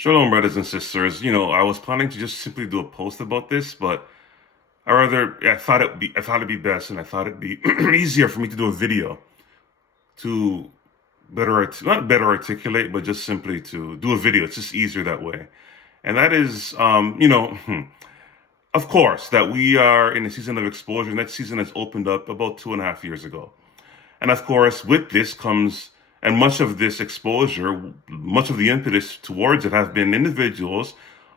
Shalom, brothers and sisters. I was planning to just simply do a post about this, but I thought it'd be best, and I thought it'd be easier for me to do a video to not better articulate, but just simply to do a video. It's just easier that way. And that is, of course, that we are in a season of exposure, and that season has opened up about 2.5 years ago. And of course, with this comes, and much of this exposure, much of the impetus towards it have been individuals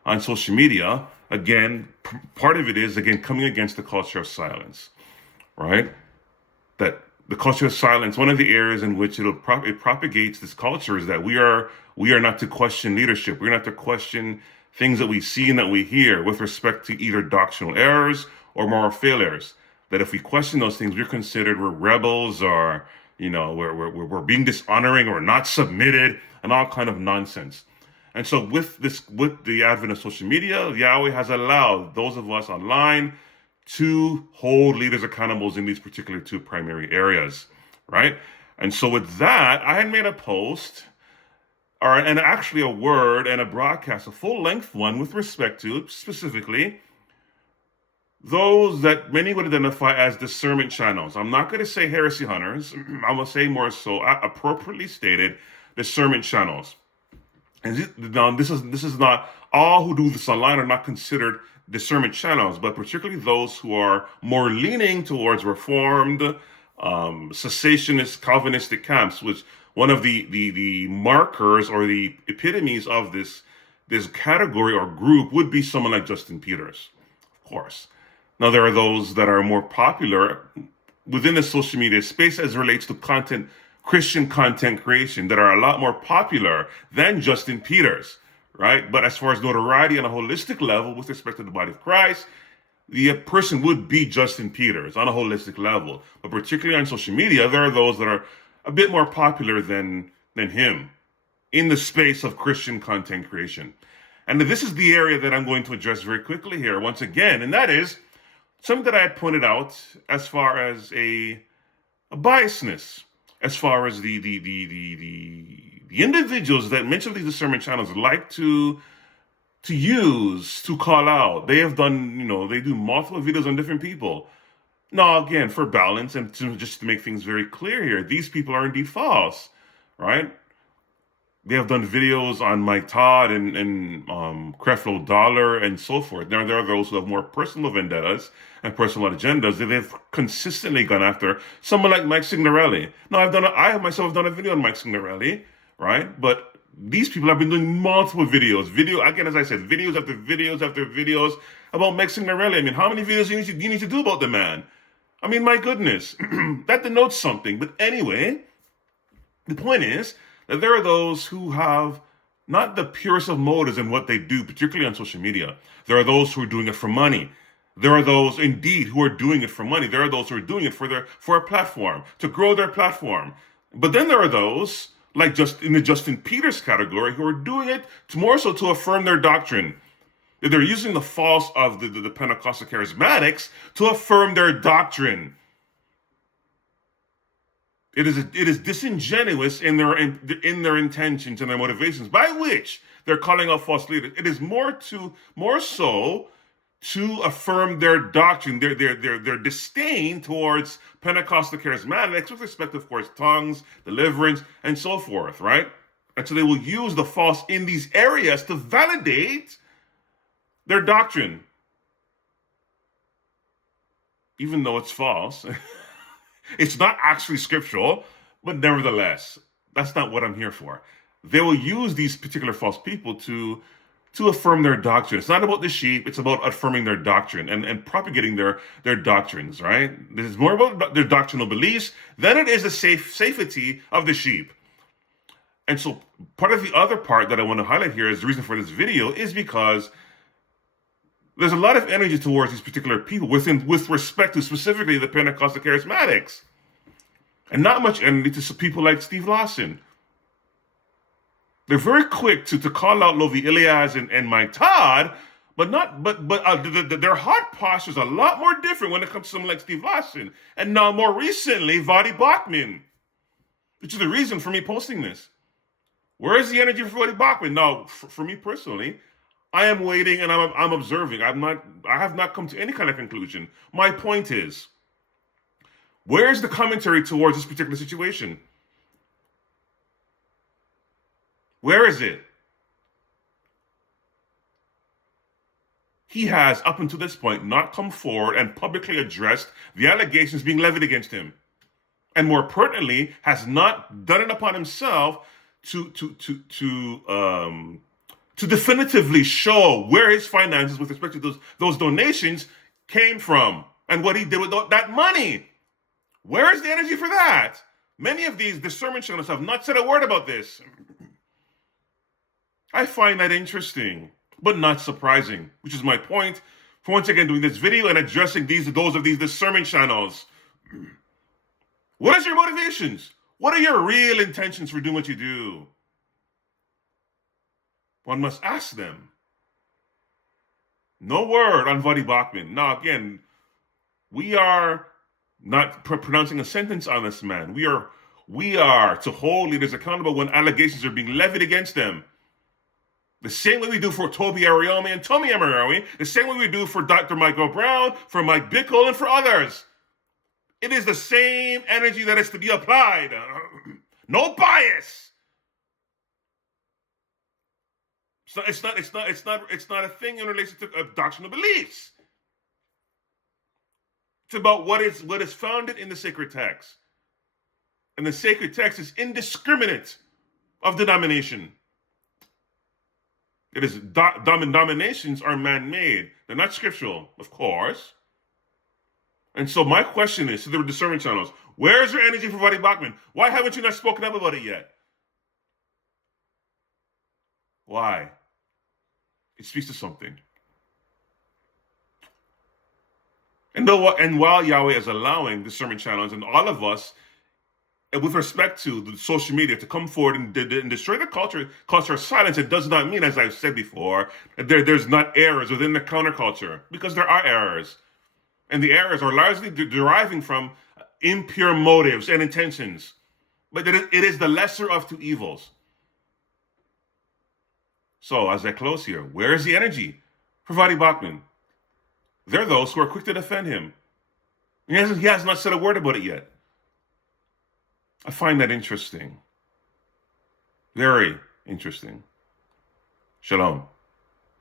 on social media. Again, part of it is, again, coming against the culture of silence, right? That the culture of silence, one of the areas in which it propagates this culture is that we are not to question leadership. We're not to question things that we see and that we hear with respect to either doctrinal errors or moral failures. That if we question those things, we're rebels, or we're being dishonoring or not submitted, and all kind of nonsense. And so with the advent of social media, Yahweh has allowed those of us online to hold leaders accountable in these particular two primary areas, right? And so with that, I had made a post, and actually a word and a broadcast, a full-length one with respect to specifically those that many would identify as discernment channels. I'm not going to say heresy hunters. I'm going to say more so appropriately stated discernment channels. And now this is not all who do this online are not considered discernment channels, but particularly those who are more leaning towards reformed, cessationist, Calvinistic camps, which one of the markers or the epitomes of this category or group would be someone like Justin Peters, of course. Now, there are those that are more popular within the social media space as it relates to Christian content creation, that are a lot more popular than Justin Peters, right? But as far as notoriety on a holistic level with respect to the body of Christ, the person would be Justin Peters on a holistic level. But particularly on social media, there are those that are a bit more popular than him in the space of Christian content creation. And this is the area that I'm going to address very quickly here once again, and that is something that I had pointed out as far as a biasness, as far as the individuals that many of these discernment channels like to use to call out. They have done, they do multiple videos on different people. Now, again, for balance and just to make things very clear here, these people are indeed false, right? They have done videos on Mike Todd and Creflo Dollar and so forth. Now, there are those who have more personal vendettas and personal agendas that they've consistently gone after. Someone like Mike Signorelli. Now, I myself have done a video on Mike Signorelli, right? But these people have been doing multiple videos. Again, as I said, videos after videos after videos about Mike Signorelli. I mean, how many videos you need to do about the man? I mean, my goodness, that denotes something. But anyway, the point is that there are those who have not the purest of motives in what they do, particularly on social media. There are those who are doing it for money. There are those indeed who are doing it for money. There are those who are doing it for a platform, to grow their platform. But then there are those, like just in the Justin Peters category, who are doing it more so to affirm their doctrine. They're using the false of the Pentecostal charismatics to affirm their doctrine. It is disingenuous in their intentions and their motivations by which they're calling out false leaders. It is more so to affirm their doctrine, their disdain towards Pentecostal charismatics with respect to, of course, tongues, deliverance, and so forth, right? And so they will use the false in these areas to validate their doctrine, even though it's false. It's not actually scriptural, but nevertheless, that's not what I'm here for. They will use these particular false people to affirm their doctrine. It's not about the sheep, it's about affirming their doctrine and propagating their doctrines, right? This is more about their doctrinal beliefs than it is the safety of the sheep. And so part of the other part that I want to highlight here as the reason for this video is because there's a lot of energy towards these particular people with respect to specifically the Pentecostal charismatics, and not much energy to people like Steve Lawson. They're very quick to call out Lovi Elias and Mike Todd, but their heart posture is a lot more different when it comes to someone like Steve Lawson, and now more recently VODDIE BAUCHAM, which is the reason for me posting this. Where is the energy for VODDIE BAUCHMAN? Now, for me personally, I am waiting and I'm observing. I have not come to any kind of conclusion. My point is, where's the commentary towards this particular situation? Where is it? He has, up until this point, not come forward and publicly addressed the allegations being levied against him. And more pertinently, has not done it upon himself to definitively show where his finances with respect to those donations came from and what he did with that money. Where is the energy for that? Many of these discernment channels have not said a word about this. I find that interesting, but not surprising, which is my point for once again doing this video and addressing those of these discernment channels. What is your motivations? What are your real intentions for doing what you do? One must ask them. No word on VODDIE BAUCHMAN. Now again, we are not pronouncing a sentence on this man. We are to hold leaders accountable when allegations are being levied against them. The same way we do for Toby Ariyomi and Tommy Amarawi, the same way we do for Dr. Michael Brown, for Mike Bickle, and for others. It is the same energy that is to be applied. No bias. So it's not a thing in relation to doctrinal beliefs. It's about what is founded in the sacred text. And the sacred text is indiscriminate of denomination. It is dominations are man-made. They're not scriptural, of course. And so my question is to the discernment channels, where's your energy for VODDIE BAUCHMAN? Why haven't you not spoken up about it yet? Why? It speaks to something. And while Yahweh is allowing discernment channels and all of us, with respect to the social media, to come forward and destroy the culture of silence, it does not mean, as I've said before, that there's not errors within the counterculture, because there are errors. And the errors are largely deriving from impure motives and intentions. But it is the lesser of two evils. So, as I close here, where is the energy for VODDIE BAUCHMAN? There are those who are quick to defend him. He has not said a word about it yet. I find that interesting. Very interesting. Shalom.